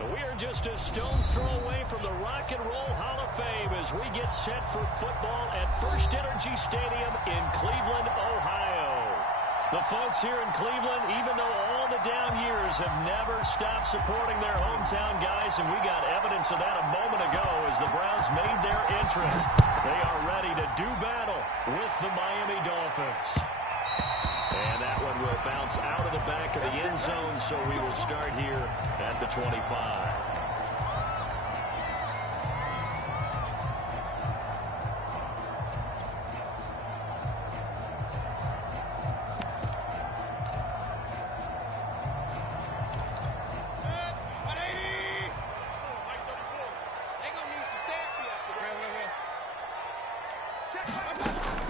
We are just a stone's throw away from the Rock and Roll Hall of Fame as we get set for football at First Energy Stadium in Cleveland, Ohio. The folks here in Cleveland, even though all the down years, have never stopped supporting their hometown guys, and we got evidence of that a moment ago as the Browns made their entrance. They are ready to do battle with the Miami Dolphins. And that one will bounce out of the back of the end zone, so we will start here at the 25.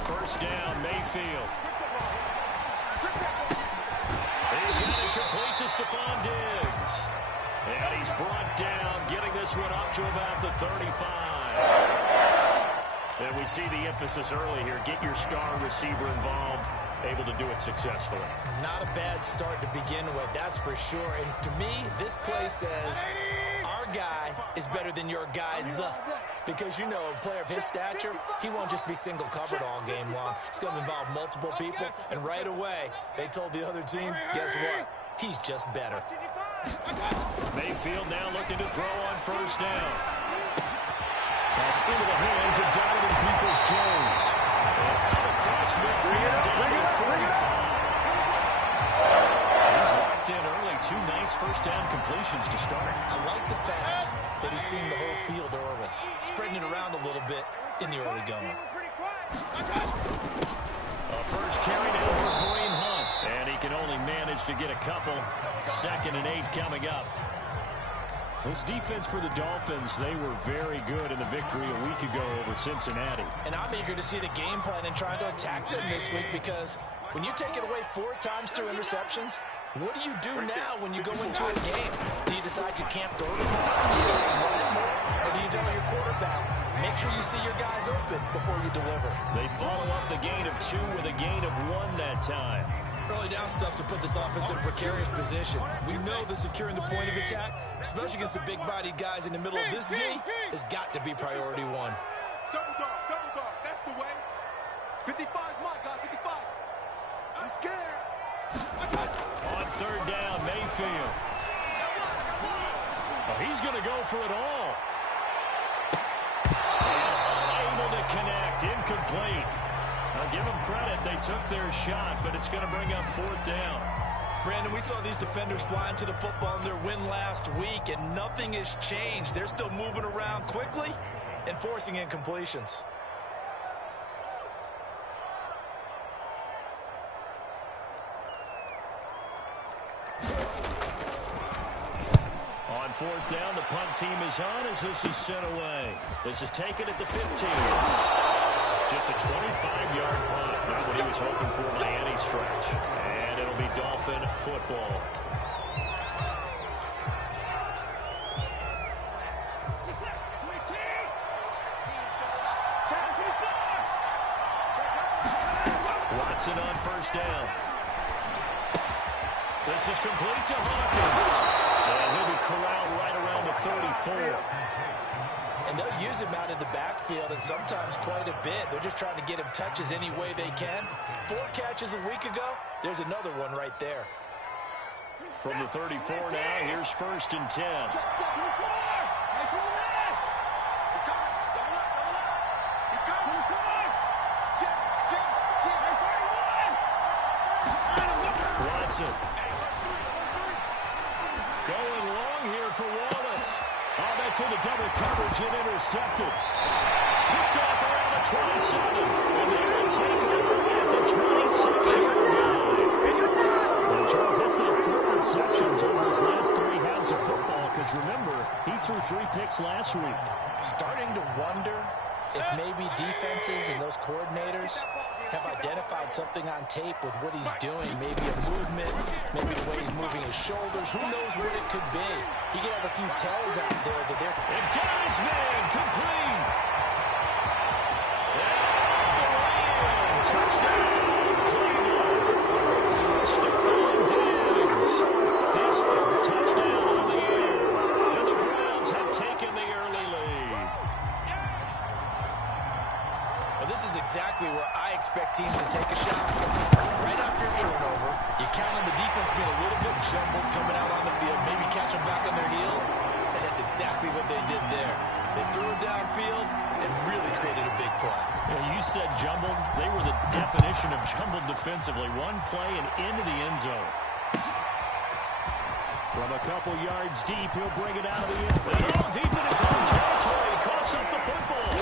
First down, Mayfield. He's got it complete to Stephon Diggs. And he's brought down, getting this one up to about the 35. And we see the emphasis early here. Get your star receiver involved, able to do it successfully. Not a bad start to begin with, that's for sure. And to me, this play says our guy is better than your guys. Because, you know, a player of his stature, he won't just be single covered all game long. It's going to involve multiple people. And right away, they told the other team, guess what? He's just better. Mayfield now looking to throw on first down. That's into the hands of Donovan Peoples-Jones. And out across midfield down to 45. He's locked in early. Two nice first down completions to start. I like the fact that he's seen the whole field early, spreading it around a little bit in the early going. First carry down for Kareem Hunt, and he can only manage to get a couple. 2nd and 8 coming up. This defense for the Dolphins, they were very good in the victory a week ago over Cincinnati. And I'm eager to see the game plan and trying to attack them this week, because when you take it away 4 times through interceptions, what do you do now when you go into a game? Do you decide you can't throw the ball? Do you try and run it more? Or do you tell your quarterback, make sure you see your guys open before you deliver? They follow up the gain of 2 with a gain of 1 that time. Early down stuff to put this offense in a precarious position. We know that securing the point of attack, especially against the big-bodied guys in the middle of this D, has got to be priority 1. Double dog, that's the way. 55's my guy, 55. I'm scared. On third down, Mayfield. Oh, he's going to go for it all. Unable to connect, incomplete. I'll give them credit. They took their shot, but it's going to bring up 4th down. Brandon, we saw these defenders flying to the football in their win last week, and nothing has changed. They're still moving around quickly and forcing incompletions. On 4th down, the punt team is on as this is sent away. This is taken at the 15. Just a 25-yard punt. Not what he was hoping for by any stretch. And it'll be Dolphin football. Watson on first down. This is complete to Hawkins. And he'll be corralled right around the 34. And they'll use him out in the backfield, and sometimes quite a bit. They're just trying to get him touches any way they can. 4 catches a week ago. There's another one right there. From the 34 now, here's 1st and 10. Watson. Going long here for Wallace. Oh, that's into double coverage and intercepted. Picked off around the 27. And they will take over at the 26-yard line. Well, Charles, that's now 4 receptions over his last 3 halves of football. Because remember, he threw 3 picks last week. Starting to wonder if maybe defenses and those coordinators have identified something on tape with what he's doing. Maybe a movement, maybe the way he's moving his shoulders. Who knows what it could be? He could have a few tells out there that they're... And got his man complete. Touchdown, Cleveland. Stephon Diggs. His 5th touchdown of the year. And exactly where I expect teams to take a shot. Right after a turnover, you count on the defense being a little bit jumbled coming out on the field, maybe catch them back on their heels, and that's exactly what they did there. They threw it downfield and really created a big play. Yeah, you said jumbled. They were the definition of jumbled defensively. One play and into the end zone. From a couple yards deep, he'll bring it out of the end. Oh, deep in his own territory. Coughs up the football.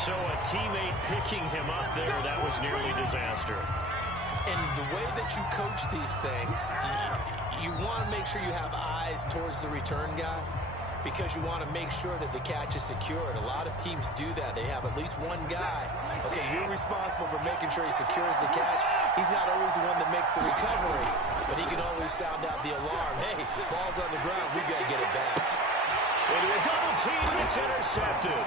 So a teammate picking him up there, that was nearly disaster. And the way that you coach these things, you want to make sure you have eyes towards the return guy because you want to make sure that the catch is secured. A lot of teams do that. They have at least one guy. Okay, you're responsible for making sure he secures the catch. He's not always the one that makes the recovery, but he can always sound out the alarm. Hey, ball's on the ground. We got to get it back. Into a double team, it's intercepted.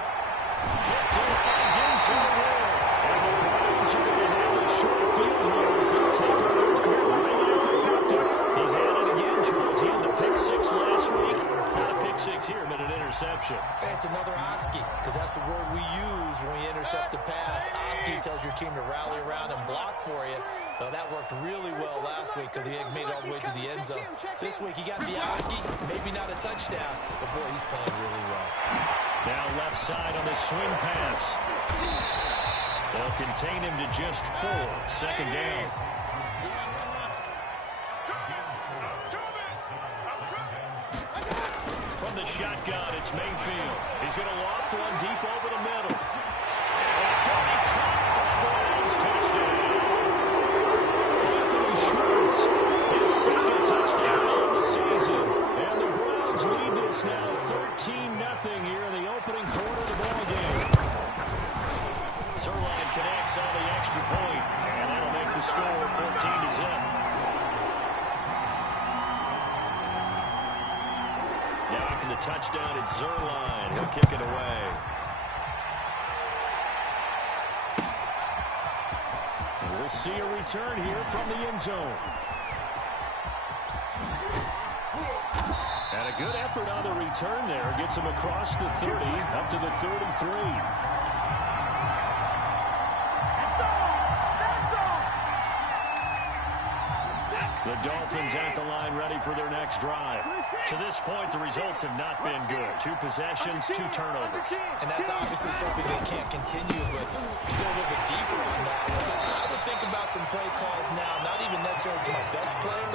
Get to the end zone there. And the Browns are going to have a short field here as they take it over right at the 50. He's at it again, Charles. He had the pick six last week. Not a pick six here, but an interception. Hey, it's another Oski, because that's the word we use when we intercept a pass. Oski tells your team to rally around and block for you. That worked really well last week because he made it all the way to the end zone. This week he got the Oski, maybe not a touchdown, but boy, he's playing really well. Now left side on the swing pass. They'll contain him to just 4. Second down. From the shotgun, it's Mayfield. He's going to loft one deep over the middle. It's going to be caught for the Browns. Touchdown. Anthony Schwartz, his second touchdown of the season. And the Browns lead this now 13-0 here in the opening quarter of the ball game. Zerline connects on the extra point, and that'll make the score 14-0. Now after the touchdown, it's Zerline. He'll kick it away. And we'll see a return here from the end zone. And a good effort on the return there. Gets him across the 30, up to the 33. The Dolphins at the line ready for their next drive. To this point, the results have not been good. 2 possessions, 2 turnovers. And that's obviously something they can't continue, but to go a little bit deeper on that, I would think about some play calls now, not even necessarily to my best player,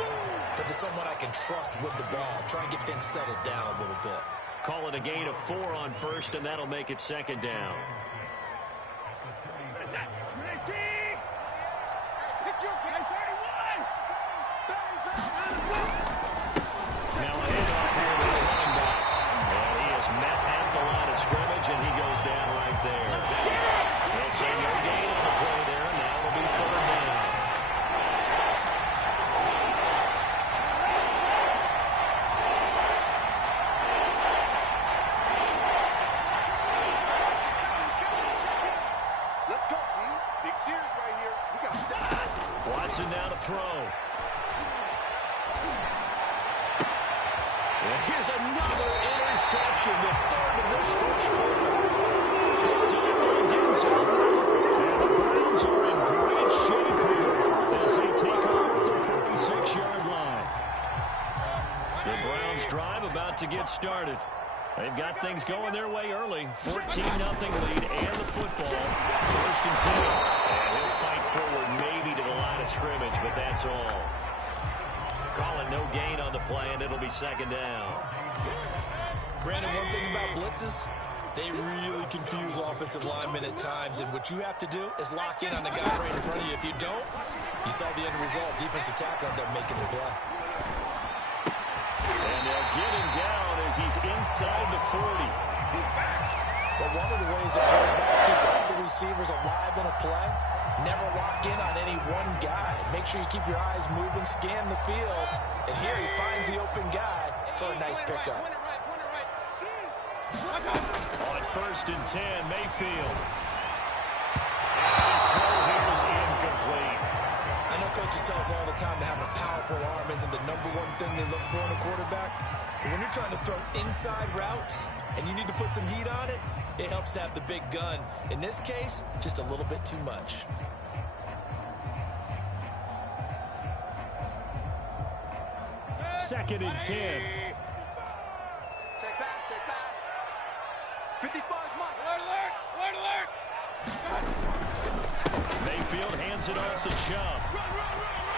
but to someone I can trust with the ball. Try and get things settled down a little bit. Call it a gain of 4 on first, and that'll make it second down. Now a handoff here to his running back. And he is met at the line of scrimmage, and he goes down right there. They'll say no gain on the play there, and now it'll be third down. Let's go, D. Big series right here. We got Watson now to throw. And here's another interception, the third of this first quarter. Picked up by Denzel. And the Browns are in great shape here as they take off the 46-yard line. The Browns drive about to get started. They've got things going their way early. 14-0 lead and the football. First and 10. And he'll fight forward maybe to the line of scrimmage, but that's all. Call it no gain on the play, and it'll be second down. Brandon, one thing about blitzes, they really confuse offensive linemen at times, and what you have to do is lock in on the guy right in front of you. If you don't, you saw the end result. Defensive tackle ended up making the play. And they'll get him down as he's inside the 40. But one of the ways that quarterbacks keep all the receivers alive in a play, never lock in on any one guy. Make sure you keep your eyes moving, scan the field, and here he finds the open guy for a nice pickup. On first and 10, Mayfield. And his throw here is incomplete. I know coaches tell us all the time that having a powerful arm isn't the #1 thing they look for in a quarterback. But when you're trying to throw inside routes and you need to put some heat on it, It helps have the big gun. In this case, just a little bit too much. Second and 10. Check back, check back. 55 is mine. Alert, alert, alert, alert. Mayfield hands it off to Chubb. Run, run, run, run.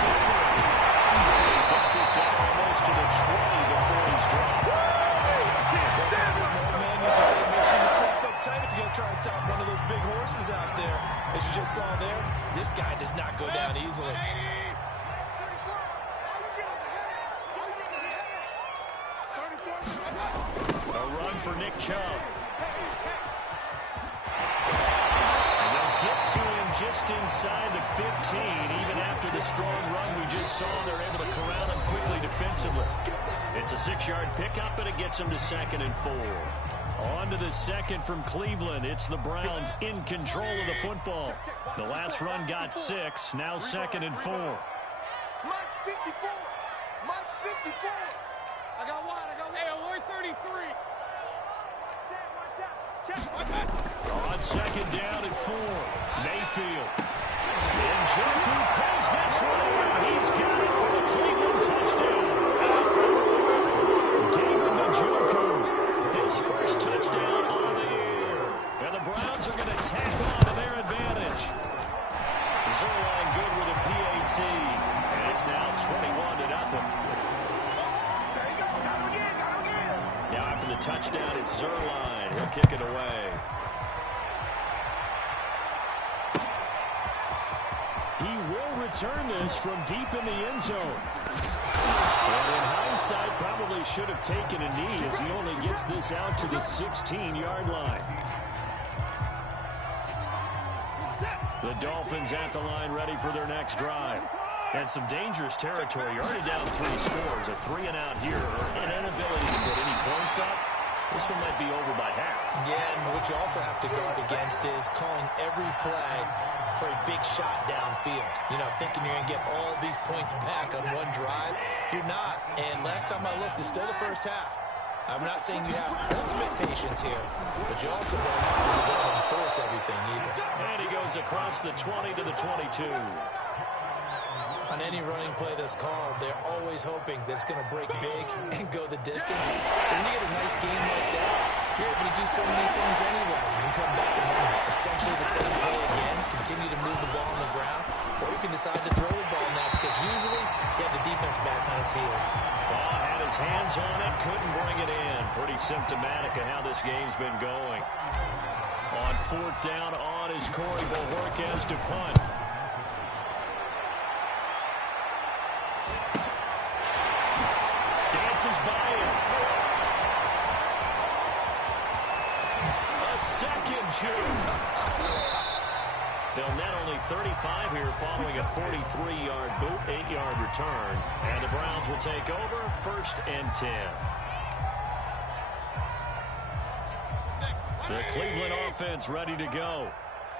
He's got this down almost to the 20 before he's dropped. Man used to say, make sure you strap up tight if you're going to try and stop one of those big horses out there. As you just saw there, this guy does not go down easily. A run for Nick Chubb. And they'll get to him just inside the 15. Even after the strong run we just saw, they're able to corral him quickly defensively. It's a 6-yard pickup, and it gets him to 2nd and 4. On to the second from Cleveland. It's the Browns in control of the football. The last run got 6. Now 2nd and 4. Mike's 54. Mike's 54. I got one. Hey, we're 33. Check. On 2nd down and 4. Mayfield. And Njoku pulls this one over. He's got it for the Cleveland touchdown. David Njoku, his first touchdown on the year. And the Browns are going to tack on to their advantage. Zerline good with a PAT. And it's now 21-0. Now after the touchdown, it's Zerline. He'll kick it away. He will return this from deep in the end zone. And in hindsight, probably should have taken a knee as he only gets this out to the 16-yard line. The Dolphins at the line ready for their next drive. And some dangerous territory. You're already down 3 scores. A 3-and-out here, or an inability to put any points up. This one might be over by half. Yeah, and what you also have to guard against is calling every play for a big shot downfield. You know, thinking you're going to get all these points back on one drive. You're not. And last time I looked, it's still the first half. I'm not saying you have ultimate patience here, but you also don't have to go and force everything either. And he goes across the 20 to the 22. On any running play that's called, they're always hoping that it's going to break big and go the distance. But when you get a nice game like that, you're able to do so many things anyway. You can come back and run essentially the same play again, continue to move the ball on the ground, or you can decide to throw the ball now because usually you have the defense back on its heels. Ball had his hands on it, couldn't bring it in. Pretty symptomatic of how this game's been going. On 4th down, on is Corey Bojorquez to punt. Dances by him. A second juke. They'll net only 35 here following a 43-yard boot, 8-yard return. And the Browns will take over 1st and 10. The Cleveland offense ready to go.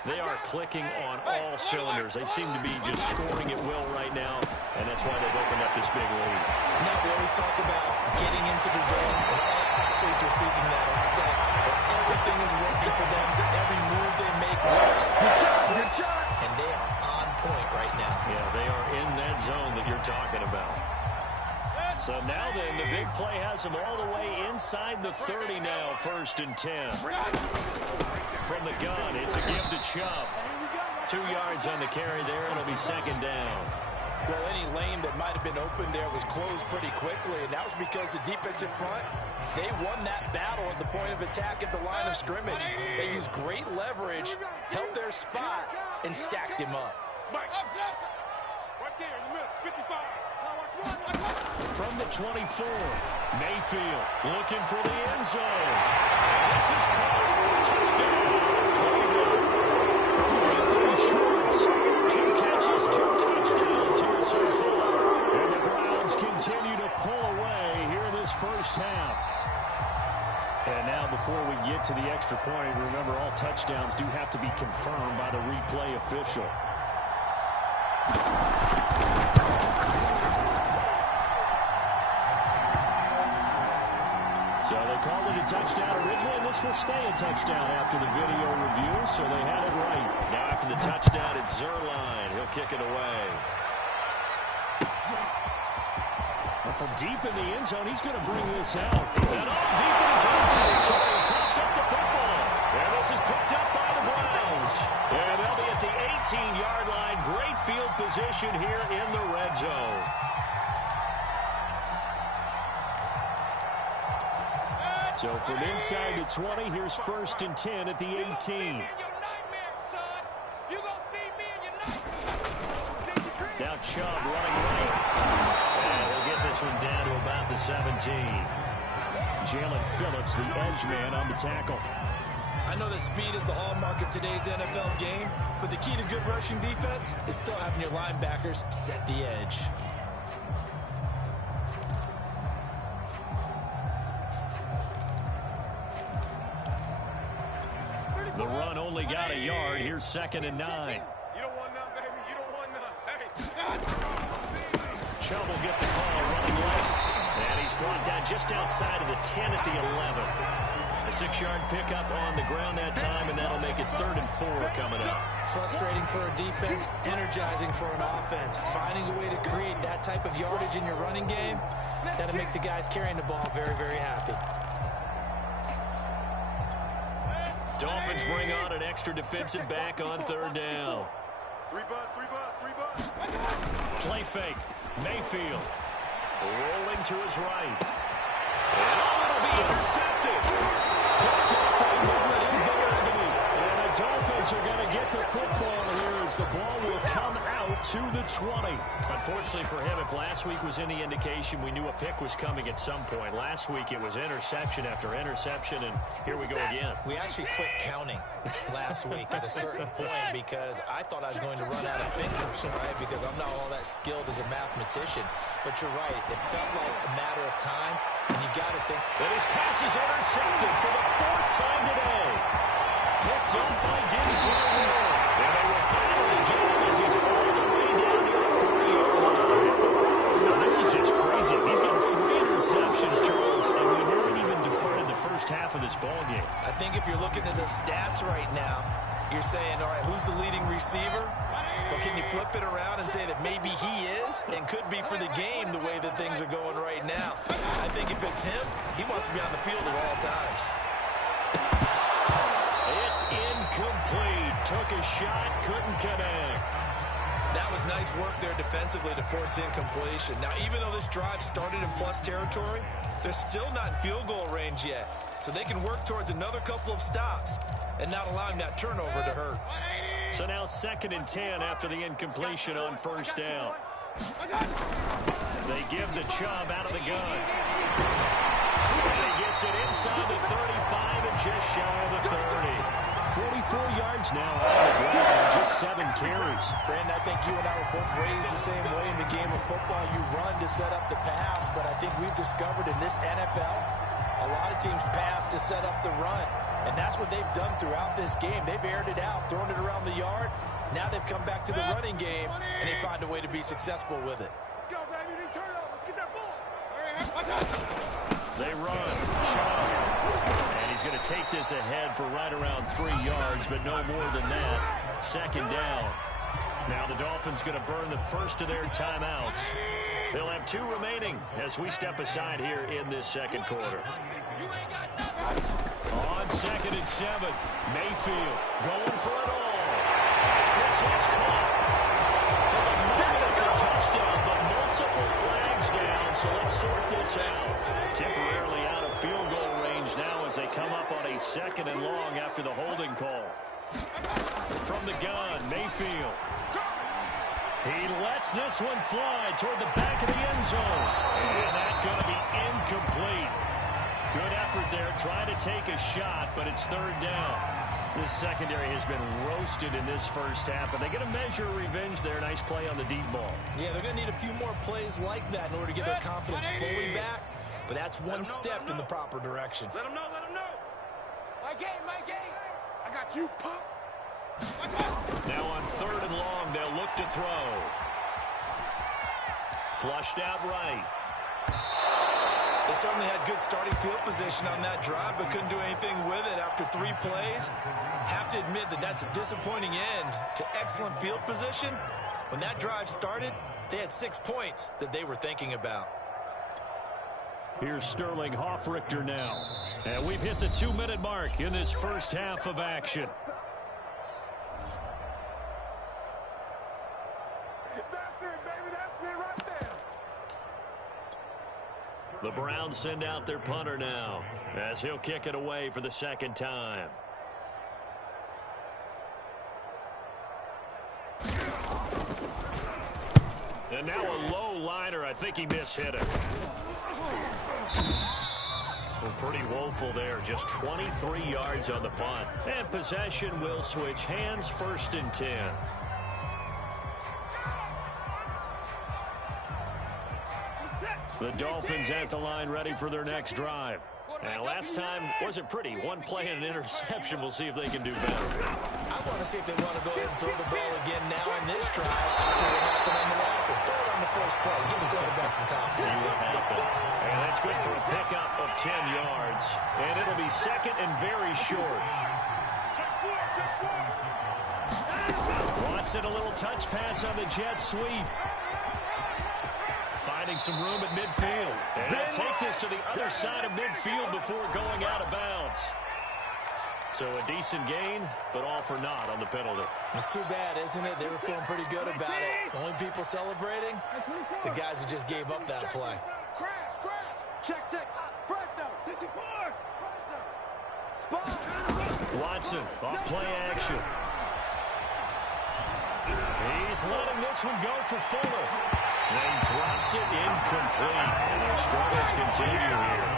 They are clicking on all cylinders. They seem to be just scoring at will right now, and that's why they've opened up this big lead. Now, we always talk about getting into the zone, and all athletes are seeking that. Everything is working for them. Every move they make works. Clicks, and they are on point right now. Yeah, they are in that zone that you're talking about. So now then, the big play has them all the way inside the 30 now, 1st and 10. From the gun, it's a give to Chubb. 2 yards on the carry there. It'll be 2nd down. Well, any lane that might have been open there was closed pretty quickly, and that was because the defensive front, they won that battle at the point of attack at the line of scrimmage. They used great leverage, held their spot, and stacked him up. Right there in the middle, 55. From the 24, Mayfield looking for the end zone. And this is caught. Touchdown. Cleveland. Anthony Schwartz. 2 catches, 2 touchdowns here so far. And the Browns continue to pull away here in this first half. And now before we get to the extra point, remember all touchdowns do have to be confirmed by the replay official. So they called it a touchdown originally, and this will stay a touchdown after the video review, so they had it right. Now after the touchdown, it's Zerline. He'll kick it away. From deep in the end zone, he's going to bring this out. And all deep in his own territory, coughs up the football. And this is picked up by the Browns. And they'll be at the 18-yard line. Great field position here in the red zone. So from inside the 20, here's 1st and 10 at the 18. Now Chubb running right. And he'll get this one down to about the 17. Jalen Phillips, the edge man, on the tackle. I know that speed is the hallmark of today's NFL game, but the key to good rushing defense is still having your linebackers set the edge. The run only got a yard. Here's 2nd and 9. You don't want none, baby. You don't want none. Hey. Chubb will get the call running left. And he's brought down just outside of the 10 at the 11. A 6-yard pickup on the ground that time, and that'll make it 3rd and 4 coming up. Frustrating for a defense, energizing for an offense. Finding a way to create that type of yardage in your running game, that'll make the guys carrying the ball very, very happy. Dolphins bring on an extra defensive back on 3rd down. 3 bus, 3 bus, 3 bus. Play fake. Mayfield rolling to his right. And it'll be intercepted. Picked up by Moore in Baragany. And the Dolphins are going to get the football here as the ball will come out to the 20. Unfortunately for him, if last week was any indication, we knew a pick was coming at some point. Last week it was interception after interception, and here we go again. We actually quit counting last week at a certain point because I thought I was going to run out of fingers, right? Because I'm not all that skilled as a mathematician. But you're right. It felt like a matter of time, and you got to think. And his pass is intercepted for the 4th time today. Picked up by Denzel Ward. And they will foul again as he's all the way down to the 40-yard line. Now, this is just crazy. He's got 3 interceptions, Charles, and we haven't even departed the first half of this ballgame. I think if you're looking at the stats right now, you're saying, all right, who's the leading receiver? Well, can you flip it around and say that maybe he is and could be for the game the way that things are going right now? I think if it's him, he wants to be on the field at all times. It's incomplete. Took a shot, couldn't connect. That was nice work there defensively to force incompletion. Now, even though this drive started in plus territory, they're still not in field goal range yet. So they can work towards another couple of stops and not allowing that turnover to hurt. So now 2nd and 10 after the incompletion on 1st down. They give the Chubb out of the gun. And he gets it inside the 35 and just shy of the 30. 44 yards now on the ground, just 7 carries. Brandon, I think you and I were both raised the same way in the game of football. You run to set up the pass, but I think we've discovered in this NFL, a lot of teams pass to set up the run. And that's what they've done throughout this game. They've aired it out, thrown it around the yard. Now they've come back to the running game, and they find a way to be successful with it. Let's go, baby. Need turnovers. Get that ball. They run. Chubb. And he's going to take this ahead for right around 3 yards, but no more than that. 2nd down. Now the Dolphins going to burn the first of their timeouts. They'll have 2 remaining as we step aside here in this 2nd quarter. On 2nd and 7, Mayfield going for it all. This is caught. For the moment, it's a touchdown, but multiple flags down, so let's sort this out. Temporarily out of field goal range now as they come up on a 2nd and long after the holding call. From the gun, Mayfield. He lets this one fly toward the back of the end zone. And that's going to be incomplete. Good effort there, trying to take a shot, but it's 3rd down. This secondary has been roasted in this first half, but they get a measure of revenge there. Nice play on the deep ball. Yeah, they're going to need a few more plays like that in order to get their confidence fully back, but that's one step in the proper direction. Let him know, let him know. My game, my game. I got you, punk. Now on 3rd and long, they'll look to throw. Flushed out right. They certainly had good starting field position on that drive, but couldn't do anything with it after 3 plays. Have to admit that that's a disappointing end to excellent field position. When that drive started, they had 6 points that they were thinking about. Here's Sterling Hoffrichter now. And we've hit the 2-minute mark in this first half of action. That's it, baby. That's it right there. The Browns send out their punter now as he'll kick it away for the second time. And now a low liner. I think he mishit it. Well, pretty woeful there. Just 23 yards on the punt. And possession will switch hands, 1st and 10. The Dolphins at the line ready for their next drive. And last time wasn't pretty. 1 play and an interception. We'll see if they can do better. I want to see if they want to go ahead and throw the ball again now in this drive after what happened on the last one. Throw it on the first play. Give the quarterback some confidence. See what happens. And that's good for a pickup of 10 yards. And it'll be 2nd and very short. Watson, a little touch pass on the jet sweep. Finding some room at midfield. And they'll take this to the other side of midfield before going out of bounds. So a decent gain, but all for naught on the penalty. It's too bad, isn't it? They were feeling pretty good about it. The only people celebrating, the guys who just gave up that play. Crash. Check. Fresno. 64. Spot. Watson, off play action. He's letting this one go for Fuller. Then drops it incomplete. And their struggles continue here.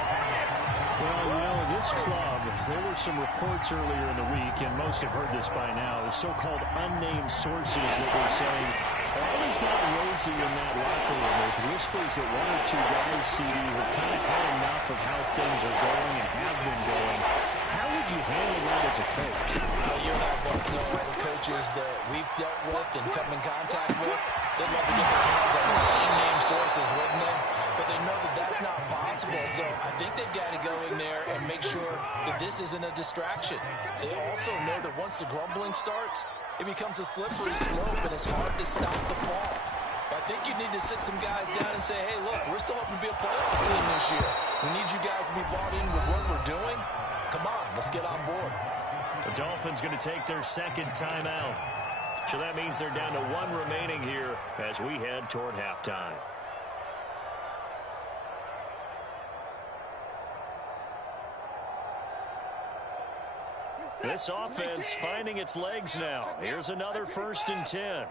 Well, you know, this club, there were some reports earlier in the week, and most have heard this by now, the so-called unnamed sources that were saying, all is not rosy in that locker room. There's whispers that 1 or 2 guys, CD, have kind of had enough of how things are going and have been going. How would you handle that as a coach? Well, you and I both know the coaches that we've dealt with and come in contact with. They'd love to get their hands on those unnamed sources, wouldn't they? But they know that that's not possible. So I think they've got to go in there and make sure that this isn't a distraction. They also know that once the grumbling starts, it becomes a slippery slope, and it's hard to stop the fall. But I think you need to sit some guys down and say, hey, look, we're still hoping to be a playoff team this year. We need you guys to be bought in with what we're doing. Come on, let's get on board. The Dolphins going to take their 2nd timeout. So that means they're down to 1 remaining here as we head toward halftime. This offense finding its legs now. Here's another 1st and 10.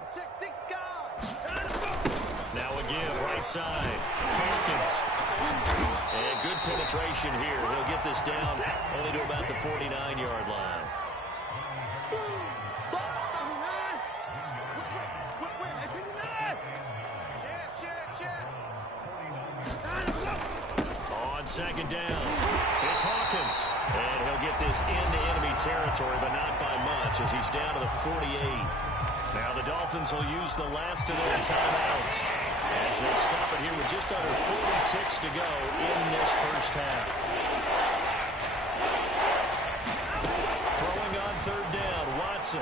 Now again, right side. Hawkins. And good penetration here. He'll get this down only to about the 49-yard line. On 2nd down, it's Hawkins. And he'll get this into enemy territory, but not by much as he's down to the 48. Now the Dolphins will use the last of their timeouts as they stop it here with just under 40 ticks to go in this first half. Throwing on 3rd down, Watson.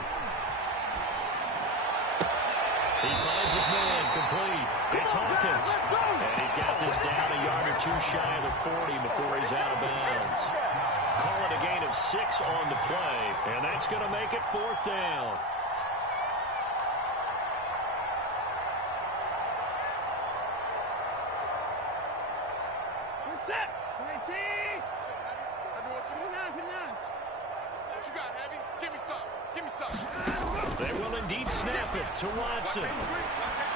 He finds his man, complete. It's Hawkins. And he's got this down a yard or 2 shy of the 40 before he's out of bounds. Call it a gain of 6 on the play, and that's going to make it 4th down. Set. 19. What you got, Heavy? Give me some. Give me some. They will indeed snap it to Watson.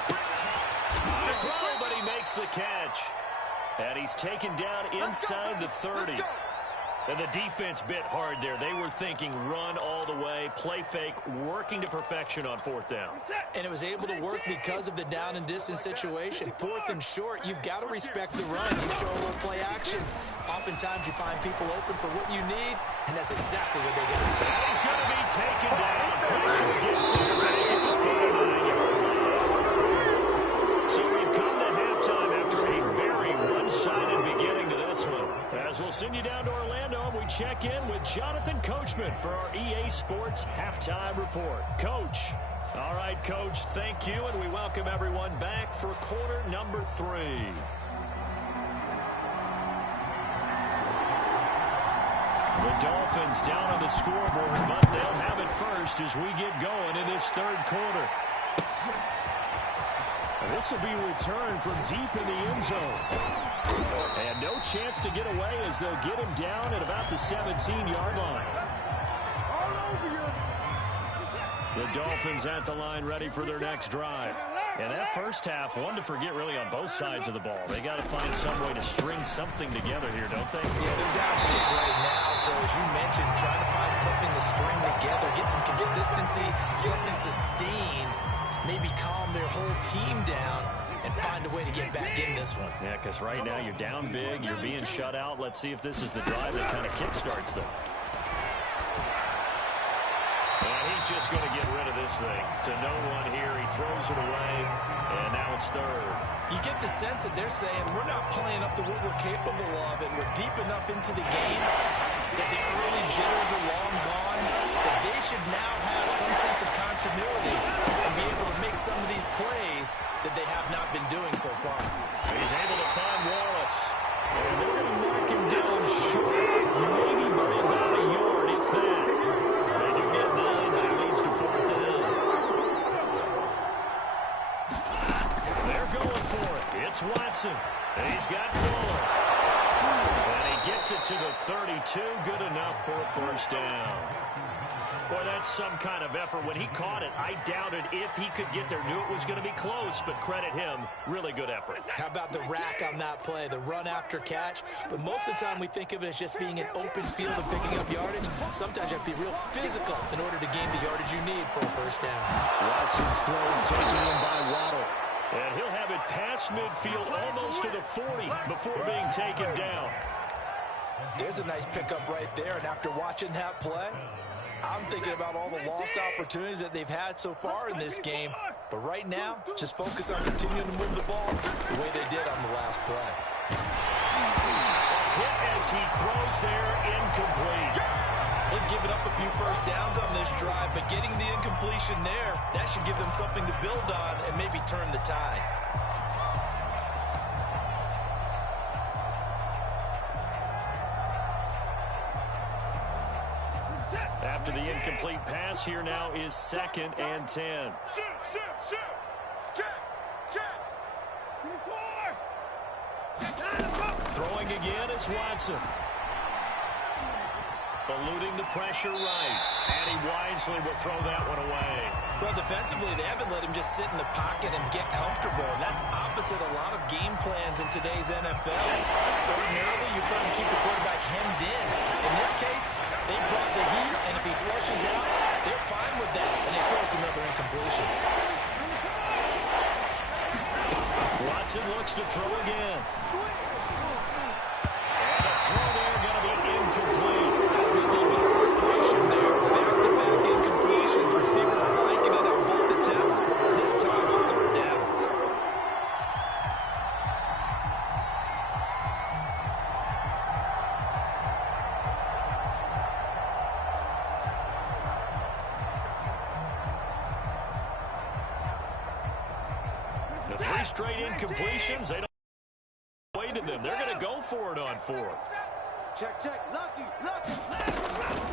The throw, but he makes the catch. And he's taken down inside the 30. And the defense bit hard there. They were thinking run all the way, play fake, working to perfection on 4th down. And it was able to work because of the down and distance situation. 4th and short, you've got to respect the run. You show a little play action. Oftentimes you find people open for what you need, and that's exactly what they get. That is going to be taken down. Pressure gets there, ready at the 39-yard line. So we've come to halftime after a very one-sided beginning to this send you down to Orlando, and we check in with Jonathan Coachman for our EA Sports Halftime Report. Coach. All right, Coach, thank you, and we welcome everyone back for quarter number 3. The Dolphins down on the scoreboard, but they'll have it first as we get going in this third quarter. This will be returned from deep in the end zone. And no chance to get away as they'll get him down at about the 17-yard line. The Dolphins at the line ready for their next drive. And that first half, one to forget really on both sides of the ball. They got to find some way to string something together here, don't they? Yeah, they're down big right now. So as you mentioned, trying to find something to string together, get some consistency, something sustained, maybe calm their whole team down and find a way to get back in this one. Yeah, because right now you're down big, you're being shut out. Let's see if this is the drive that kind of kickstarts them. And he's just going to get rid of this thing. To no one here, he throws it away, and now it's third. You get the sense that they're saying we're not playing up to what we're capable of, and we're deep enough into the game that the early jitters are long gone, that they should now have some sense of continuity and be able to make some of these plays that they have not been doing so far. He's able to find Wallace. And they're going to mark him down short, maybe by about a yard, if that. They do get 9, but it leads to 4th down. They're going for it. It's Watson. And he's got Fuller. And he gets it to the 32. Good enough for a first down. Boy, that's some kind of effort. When he caught it, I doubted if he could get there. Knew it was going to be close, but credit him. Really good effort. How about the rack on that play, the run after catch? But most of the time we think of it as just being an open field and picking up yardage. Sometimes you have to be real physical in order to gain the yardage you need for a first down. Watson's throw is taken in by Waddle. And he'll have it past midfield almost to the 40 before being taken down. There's a nice pickup right there, and after watching that play, I'm thinking about all the lost opportunities that they've had so far in this game. But right now, just focus on continuing to move the ball the way they did on the last play. Hit as he throws there, incomplete. They've given up a few first downs on this drive, but getting the incompletion there, that should give them something to build on and maybe turn the tide. After the incomplete pass, here now is 2nd and 10. Throwing again is Watson. Eluding the pressure right. And he wisely will throw that one away. Well, defensively, they haven't let him just sit in the pocket and get comfortable. And that's opposite a lot of game plans in today's NFL. Ordinarily, you're trying to keep the quarterback hemmed in. In this case, they brought the heat, and if he flushes out, they're fine with that, and they force another incompletion. Watson looks to throw again. And the throw there going to be incomplete. That'll be a little bit of frustration there. Back-to-back incompletions. Receivers are liking it on both attempts. This time on 3rd down. The 3 straight incompletions, they don't waited them. They're going to go for it on 4th. Check, lucky.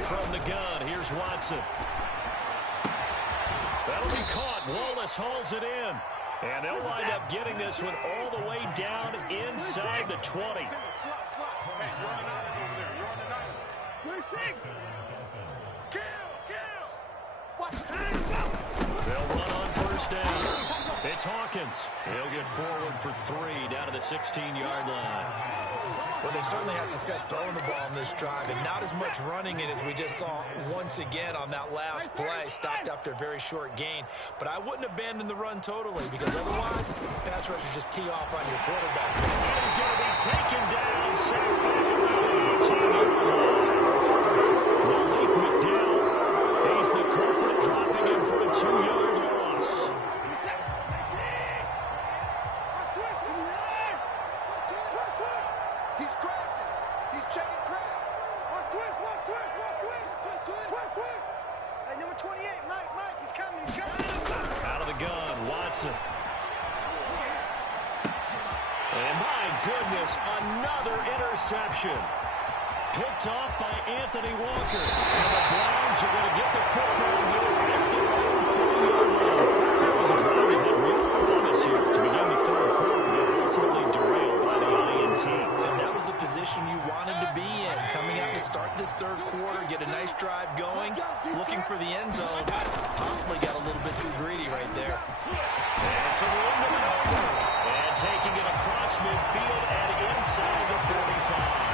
From the gun, here's Watson. That'll be caught. Wallace hauls it in. And they'll wind up getting this one all the way down inside the 20. Hey, you're on an island over there. You're on an island. 26. Kill. Watch the hands go. They'll run on first down. It's Hawkins. He'll get forward for 3 down to the 16-yard line. Well, they certainly had success throwing the ball in this drive, and not as much running it as we just saw once again on that last play, stopped after a very short gain. But I wouldn't abandon the run totally, because otherwise, pass rushers just tee off on your quarterback. And he's going to be taken down, sacked back around the 18-yard line. Malik McDowell, he's the culprit, dropping him for a 2-yard loss. He's crossing. He's checking 28, Mike, he's coming. Out of the gun, Watson. And my goodness, another interception. Picked off by Anthony Walker. And the Browns are going to get the football here at their own 40-yard line. That was a drive that had real promise here to begin the third quarter, but ultimately derailed by the INT. And that was the position you wanted to be in. Coming out to start this third quarter, get a nice drive going, looking for the end zone. Possibly got a little bit too greedy right there. And so we're into it over. And taking it across midfield and inside the 45.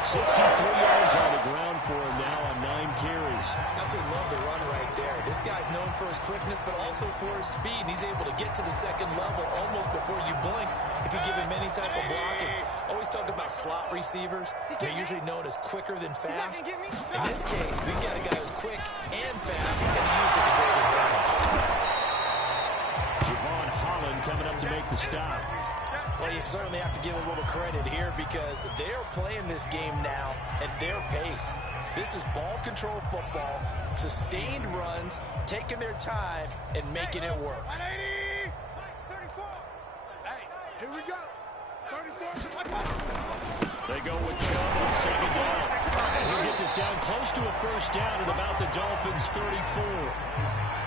63 yards on the ground for him now on 9 carries. Absolutely love the run right there. This guy's known for his quickness, but also for his speed. And he's able to get to the second level almost before you blink if you give him any type of blocking. Always talk about slot receivers. They're usually known as quicker than fast. In this case, we've got a guy who's quick and fast and used to the great advantage. Javon Holland coming up to make the stop. Well, you certainly have to give a little credit here because they're playing this game now at their pace. This is ball control football, sustained runs, taking their time, and making it work. 34. Hey, here we go. 34. They go with Chubb on second down. And he'll get this down close to a first down at about the Dolphins' 34.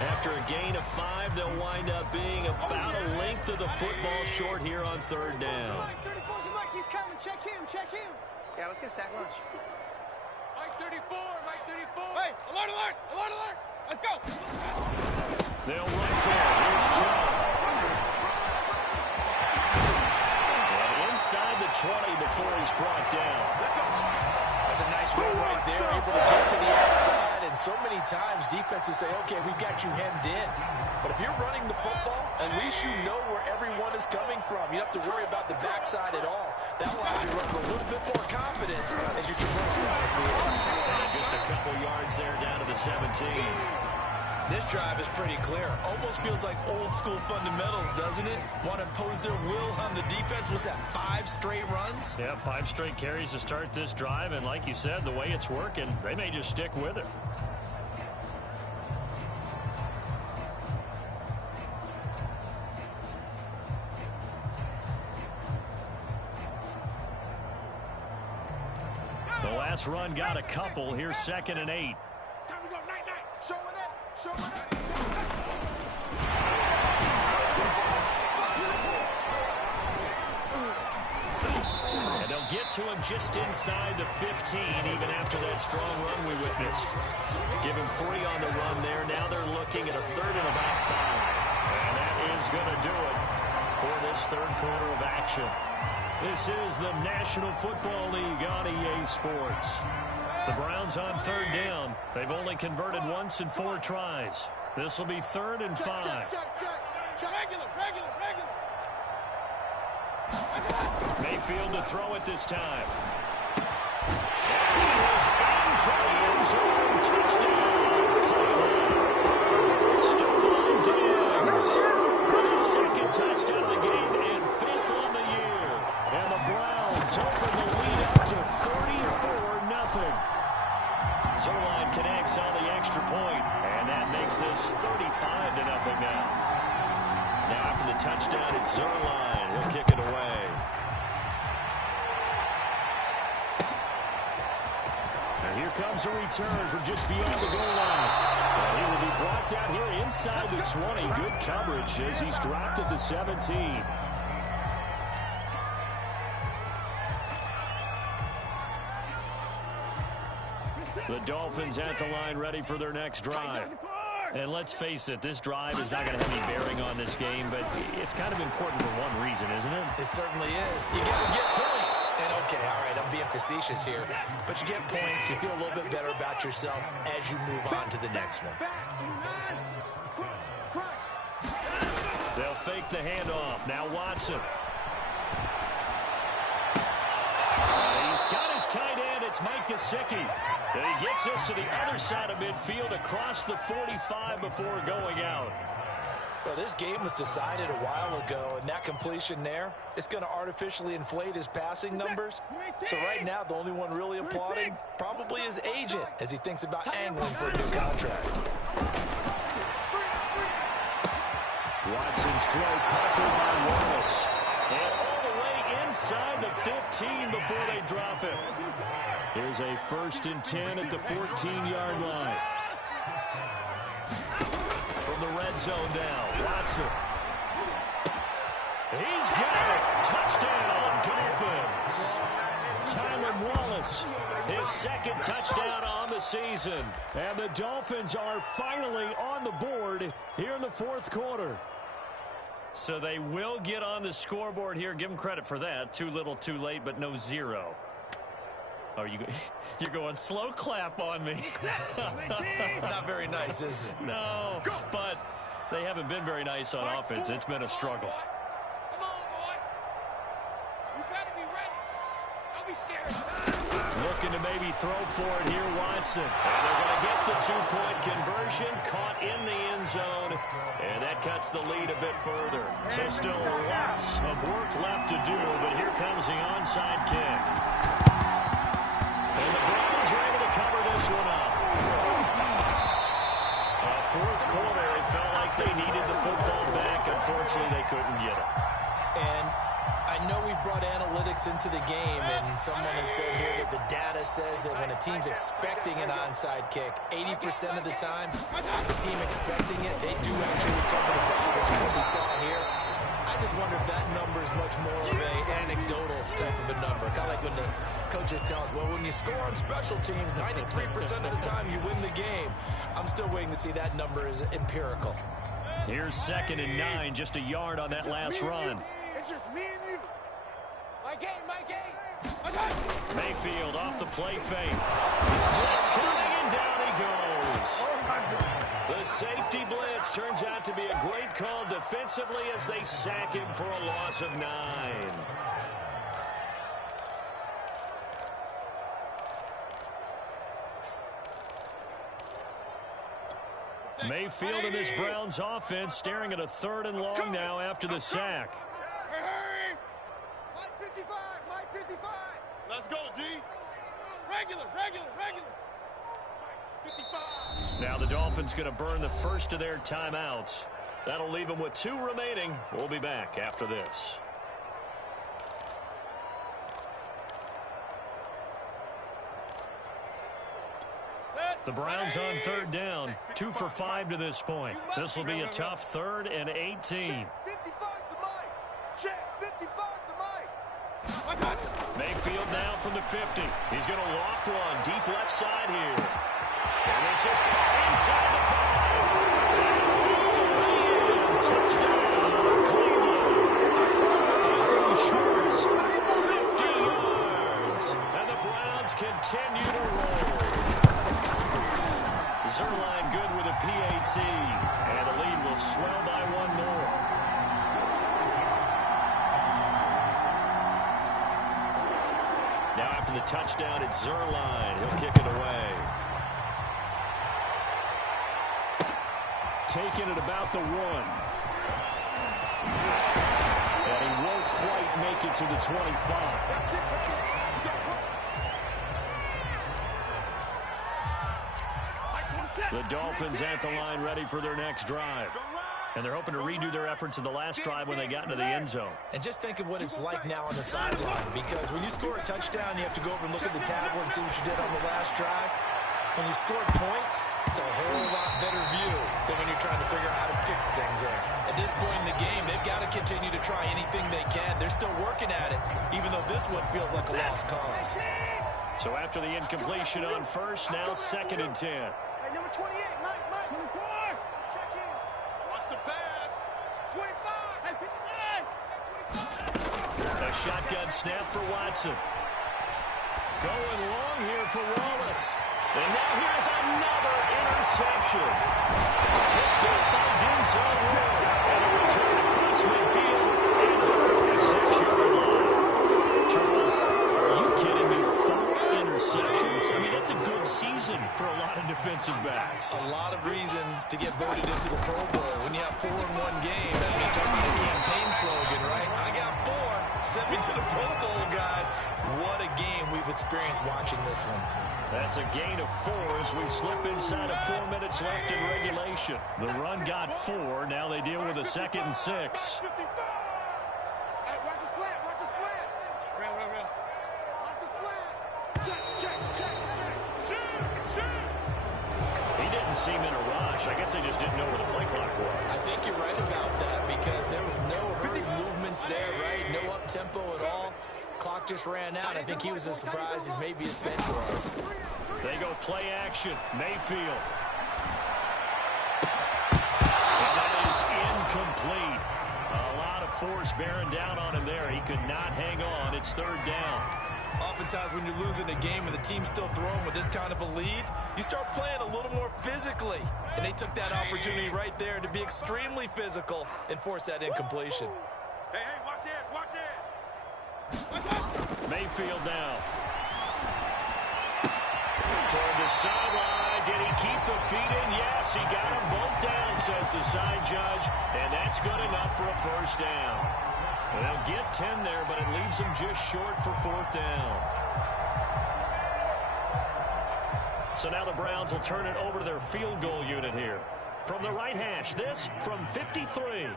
After a gain of 5, they'll wind up being about a length of the football short here on third down. Mike, 34's Mike, he's coming. Check him. Yeah, let's get a sack lunch. Mike 34. Mike 34. Hey, alert. Let's go. They'll run for it. Here's Chubb. And inside the 20 before he's brought down. That's a nice run right there, able to get to the outside. And so many times defenses say, okay, we've got you hemmed in. But if you're running the football, at least you know where everyone is coming from. You don't have to worry about the backside at all. That allows you to run with a little bit more confidence as you traverse down the field. And just a couple yards there down to the 17. This drive is pretty clear. Almost feels like old school fundamentals, doesn't it? Want to impose their will on the defense. Was that 5 straight runs? Yeah, 5 straight carries to start this drive. And like you said, the way it's working, they may just stick with it. The last run got a couple. Here's 2nd and 8. Time to go. Night. Showing up. And they'll get to him just inside the 15, even after that strong run we witnessed. Give him 3 on the run there. Now they're looking at a 3rd and about 5. And that is going to do it for this third quarter of action. This is the National Football League on EA Sports. The Browns on 3rd down. They've only converted once in 4 tries. This will be 3rd and 5. Check. Regular. Mayfield to throw it this time. And he is into the end zone. Touchdown. Stephon Diggs. His 2nd touchdown of the game and 5th on the year. And the Browns open the lead up to 34-0. Zerline connects on the extra point, and that makes this 35-0 now. Now after the touchdown, it's Zerline. He'll kick it away. And here comes a return from just beyond the goal line. And he will be brought down here inside the 20. Good coverage as he's dropped at the 17. The Dolphins at the line ready for their next drive. And let's face it, this drive is not going to have any bearing on this game, but it's kind of important for one reason, isn't it? It certainly is. You got to get points. And okay, all right, I'm being facetious here. But you get points, you feel a little bit better about yourself as you move on to the next one. They'll fake the handoff. Now Watson. He's got his tight end. It's Mike Gesicki. And he gets us to the other side of midfield across the 45 before going out. Well, this game was decided a while ago, and that completion there, it's going to artificially inflate his passing numbers. So right now, the only one really applauding probably his agent as he thinks about angling for a new contract. Watson's throw caught there by Wallace. And all the way inside the 15 before they drop it. Here's a 1st and 10 at the 14-yard line. From the red zone now, Watson. He's got it. Touchdown, Dolphins. Tylan Wallace, his 2nd touchdown on the season. And the Dolphins are finally on the board here in the 4th quarter. So they will get on the scoreboard here. Give them credit for that. Too little, too late, but no 0. Oh, you're going slow clap on me. Not very nice, is it? No, but they haven't been very nice on offense. It's been a struggle. Come on, boy. You better be ready. Don't be scared. Looking to maybe throw for it here, Watson. And they're going to get the 2-point conversion. Caught in the end zone. And that cuts the lead a bit further. So still lots of work left to do, but here comes the onside kick. And the Browns are able to cover this one up. 4th quarter, it felt like they needed the football back. Unfortunately, they couldn't get it. And I know we brought analytics into the game, and someone has said here that the data says that when a team's expecting an onside kick, 80% of the time, the team expecting it, they do actually recover the ball, which is what we saw here. I just wonder if that number is much more of an anecdotal type of a number. Kind of like when the coaches tell us, well, when you score on special teams, 93% of the time you win the game. I'm still waiting to see that number is empirical. Here's 2nd and 9, just a yard on that last run. It's just me and you. My game, my game. My game. Mayfield off the play fake. Blitz coming, and down he goes. The safety blitz turns out to be a great call defensively as they sack him for a loss of 9. Mayfield and this Browns offense staring at a 3rd and long now after the sack. Hurry. My 55, my 55. Let's go, D. Regular. 55. Now the Dolphins going to burn the first of their timeouts. That'll leave them with 2 remaining. We'll be back after this. The Browns on 3rd down, 2 for 5 to this point. This will be a tough 3rd and 18. 55 to Mike. Check 55 to Mike. Mayfield now from the 50. He's going to loft one deep left side here. And this is caught inside the 5. Touchdown, Cleveland. Schwartz, 50 yards. And the Browns continue to roll. Zerline good with a PAT, and the lead will swell by 1 more. Now after the touchdown, it's Zerline. He'll kick it away. Taking it about the 1. And he won't quite make it to the 25. The Dolphins at the line ready for their next drive. And they're hoping to redo their efforts in the last drive when they got into the end zone. And just think of what it's like now on the sideline, because when you score a touchdown, you have to go over and look at the tablet and see what you did on the last drive. When you score points, it's a whole lot better view than when you're trying to figure out how to fix things there. At this point in the game, they've got to continue to try anything they can. They're still working at it, even though this one feels like a lost cause. So after the incompletion on first, now 2nd and 10. Number 28, Mike. 24. Check in. Watch the pass. 25. Hey, 59. A shotgun snap for Watson. Going long here for Wallace. And now here's another interception. Picked up by Denzel Ward. And a return across midfield and the 36-yard line. Charles, are you kidding me? 4 interceptions. I mean, that's a good season for a lot of defensive backs. A lot of reason to get voted into the Pro Bowl when you have 4 in one game. I mean, talk about a campaign slogan, right? I got 4. Send me to the Pro Bowl, guys. What a game we've experienced watching this one. That's a gain of 4 as we slip inside of 4 minutes left in regulation. The run got 4. Now they deal with a 2nd and 6. Hey, watch the slant. Watch the slant. Real. Watch the slant. Check. Shoot. He didn't seem in a rush. I guess they just didn't know where the play clock was. I think you're right about that because there was no hurried movements there, right? No up-tempo at all. Clock just ran out. I think he was as surprised as maybe his bench was. They go play action. Mayfield. And that is incomplete. A lot of force bearing down on him there. He could not hang on. It's 3rd down. Oftentimes when you're losing a game and the team's still throwing with this kind of a lead, you start playing a little more physically. And they took that opportunity right there to be extremely physical and force that incompletion. Hey, watch edge. Mayfield now. Toward the sideline. Did he keep the feet in? Yes, he got them both down, says the side judge. And that's good enough for a 1st down. They'll get 10 there, but it leaves them just short for 4th down. So now the Browns will turn it over to their field goal unit here. From the right hash, this from 53.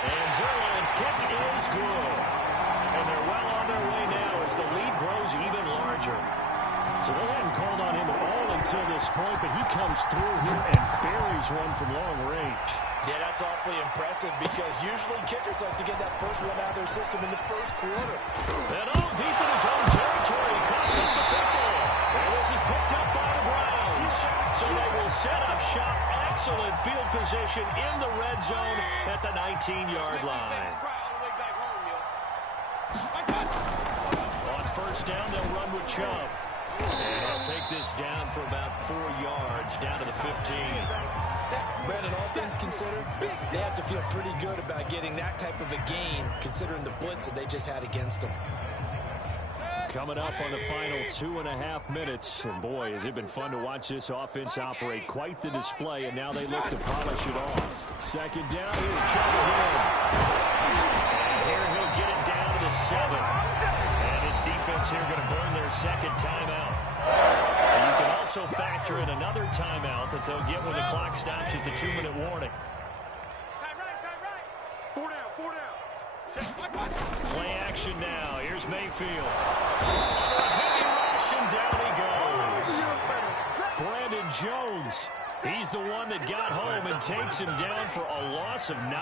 And Zerlin's kick is good. And they're well on their way now as the lead grows even larger. So they hadn't called on him at all until this point, but he comes through here and buries one from long range. Yeah, that's awfully impressive because usually kickers like to get that first one out of their system in the 1st quarter. And all deep in his own territory, cuts up the football. And this is picked up by the Browns. So they will set up shop. Excellent field position in the red zone at the 19-yard line. On 1st down, they'll run with Chubb. And he'll take this down for about 4 yards, down to the 15. Brandon, all things considered, they have to feel pretty good about getting that type of a gain, considering the blitz that they just had against them. Coming up on the final 2.5 minutes. And boy, has it been fun to watch this offense operate. Quite the display, and now they look to polish it off. 2nd down, here's Chubb again. And here he'll get it down to the 7. And his defense here going to burn their 2nd timeout. And you can also factor in another timeout that they'll get when the clock stops at the 2-minute warning. Time right. 4 down. Play action now. Here's Mayfield. Heavy rush, and down he goes. Brandon Jones. He's the one that got home and takes him down for a loss of 9.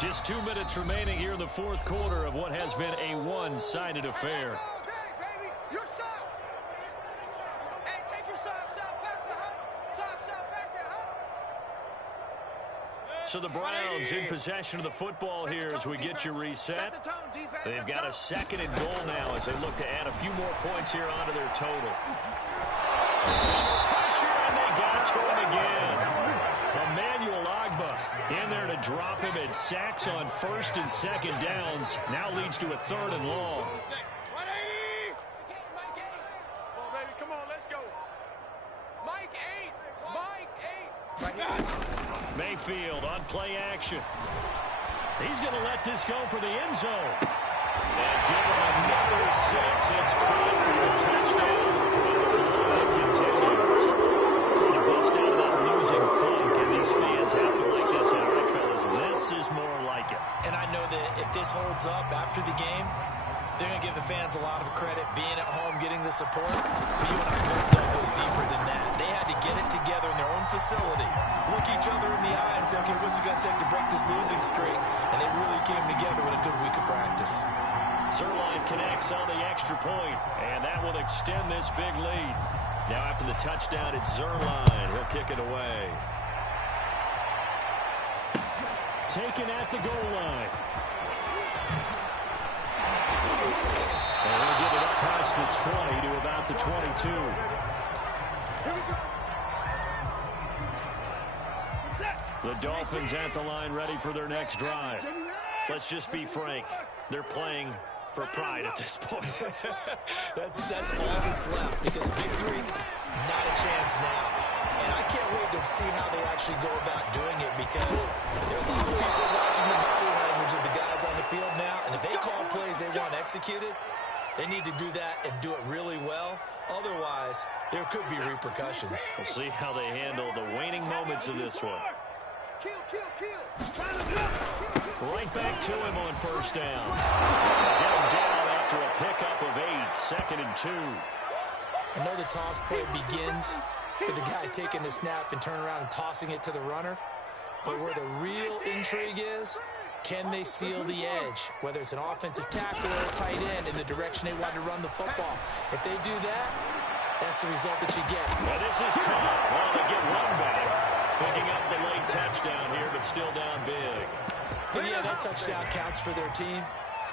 Just 2 minutes remaining here in the 4th quarter of what has been a one-sided affair. Your side. Hey, take your side back to huddle. Side back there, huddle. So the Browns in possession of the football here as we get you reset. They've got a 2nd and goal now as they look to add a few more points here onto their total. Pressure, and they got to him again. Emmanuel Ogbah in there to drop him, and sacks on 1st and 2nd downs. Now leads to a 3rd and long. Come on, let's go. Mike 8. Mayfield on play action. He's going to let this go for the end zone. And give him another 6. It's caught for a touchdown. It continues. Trying to bust out of that losing funk, and these fans have to like this. All right, fellas, this is more like it. And I know that if this holds up after the game, they're going to give the fans a lot of credit being at home, getting the support. But you and I both know it goes deeper than that. They had to get it together in their own facility, look each other in the eye and say, okay, what's it going to take to break this losing streak? And they really came together with a good week of practice. Zerline connects on the extra point, and that will extend this big lead. Now after the touchdown, it's Zerline. He'll kick it away. Taken at the goal line. And he'll get it up past the 20 to about the 22. The Dolphins at the line ready for their next drive. let's just be frank. They're playing for pride at this point. that's all that's left, because victory, not a chance now. And I can't wait to see how they actually go about doing it, because there are a lot of people watching the body language of the guys on the field now, and if they call plays they want executed, they need to do that and do it really well. Otherwise, there could be repercussions. We'll see how they handle the waning moments of this one. Right back to him on first down. Get him down after a pickup of 8, 2nd and 2. I know the toss play begins with the guy taking the snap and turning around and tossing it to the runner. But where the real intrigue is, can they seal the edge, whether it's an offensive tackle or a tight end, in the direction they want to run the football? If they do that, that's the result that you get. Well, this is caught. Well, they get one back. Picking up the late touchdown here, but still down big. And yeah, that touchdown counts for their team,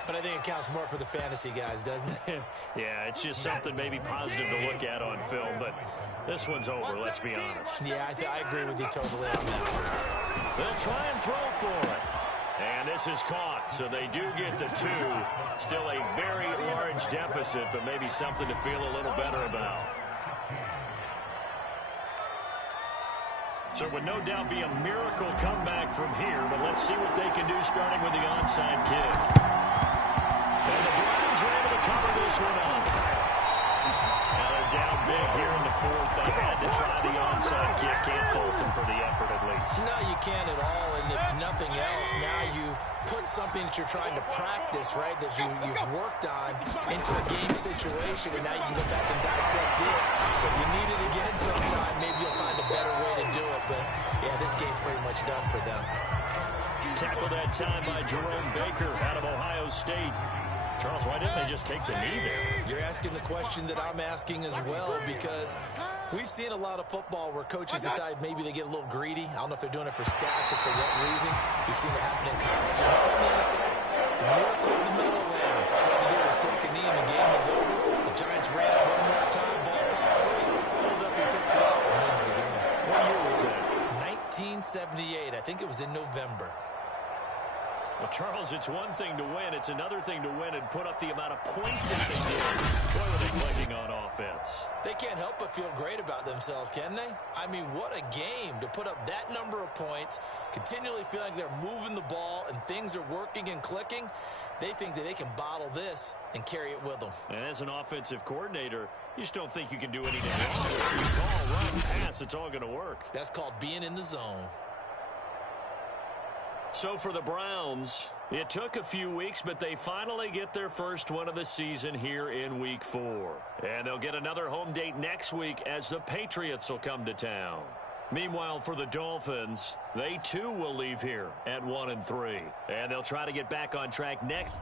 but I think it counts more for the fantasy guys, doesn't it? Yeah, it's just something maybe positive to look at on film, but this one's over, let's be honest. Yeah, I agree with you totally on that one. They'll try and throw for it. And this is caught, so they do get the 2. Still a very large deficit, but maybe something to feel a little better about. So it would no doubt be a miracle comeback from here, but let's see what they can do starting with the onside kick. And the Browns are able to cover this one up. Now they're down big here in the 4th. They had to try the onside kick. Can't fault them for the effort at least. No, you can't at all, and if nothing else, now you've put something that you're trying to practice, right, that you've worked on into a game situation, and now you can go back and dissect it. So if you need it again sometime, maybe you'll find a better way to do it. But, yeah, this game's pretty much done for them. Tackled that time by Jerome Baker out of Ohio State. Charles, why didn't they just take the knee there? You're asking the question that I'm asking as well, because we've seen a lot of football where coaches decide maybe they get a little greedy. I don't know if they're doing it for stats or for what reason. We've seen it happen in college and in the NFL. The miracle in the Meadowlands. All they had to do was take a knee and the game was over. The Giants ran it one more time. Ball popped free. Philadelphia picks it up and wins the game. What year was that? 1978. I think it was in November. Well, Charles, it's one thing to win. It's another thing to win and put up the amount of points that they did. Boy, were they clicking on offense. They can't help but feel great about themselves, can they? I mean, what a game to put up that number of points, continually feel like they're moving the ball and things are working and clicking. They think that they can bottle this and carry it with them. And as an offensive coordinator, you just don't think you can do anything else. If you call, run, pass, it's all going to work. That's called being in the zone. So for the Browns, it took a few weeks, but they finally get their first one of the season here in Week 4. And they'll get another home date next week as the Patriots will come to town. Meanwhile, for the Dolphins, they too will leave here at 1-3. And they'll try to get back on track next.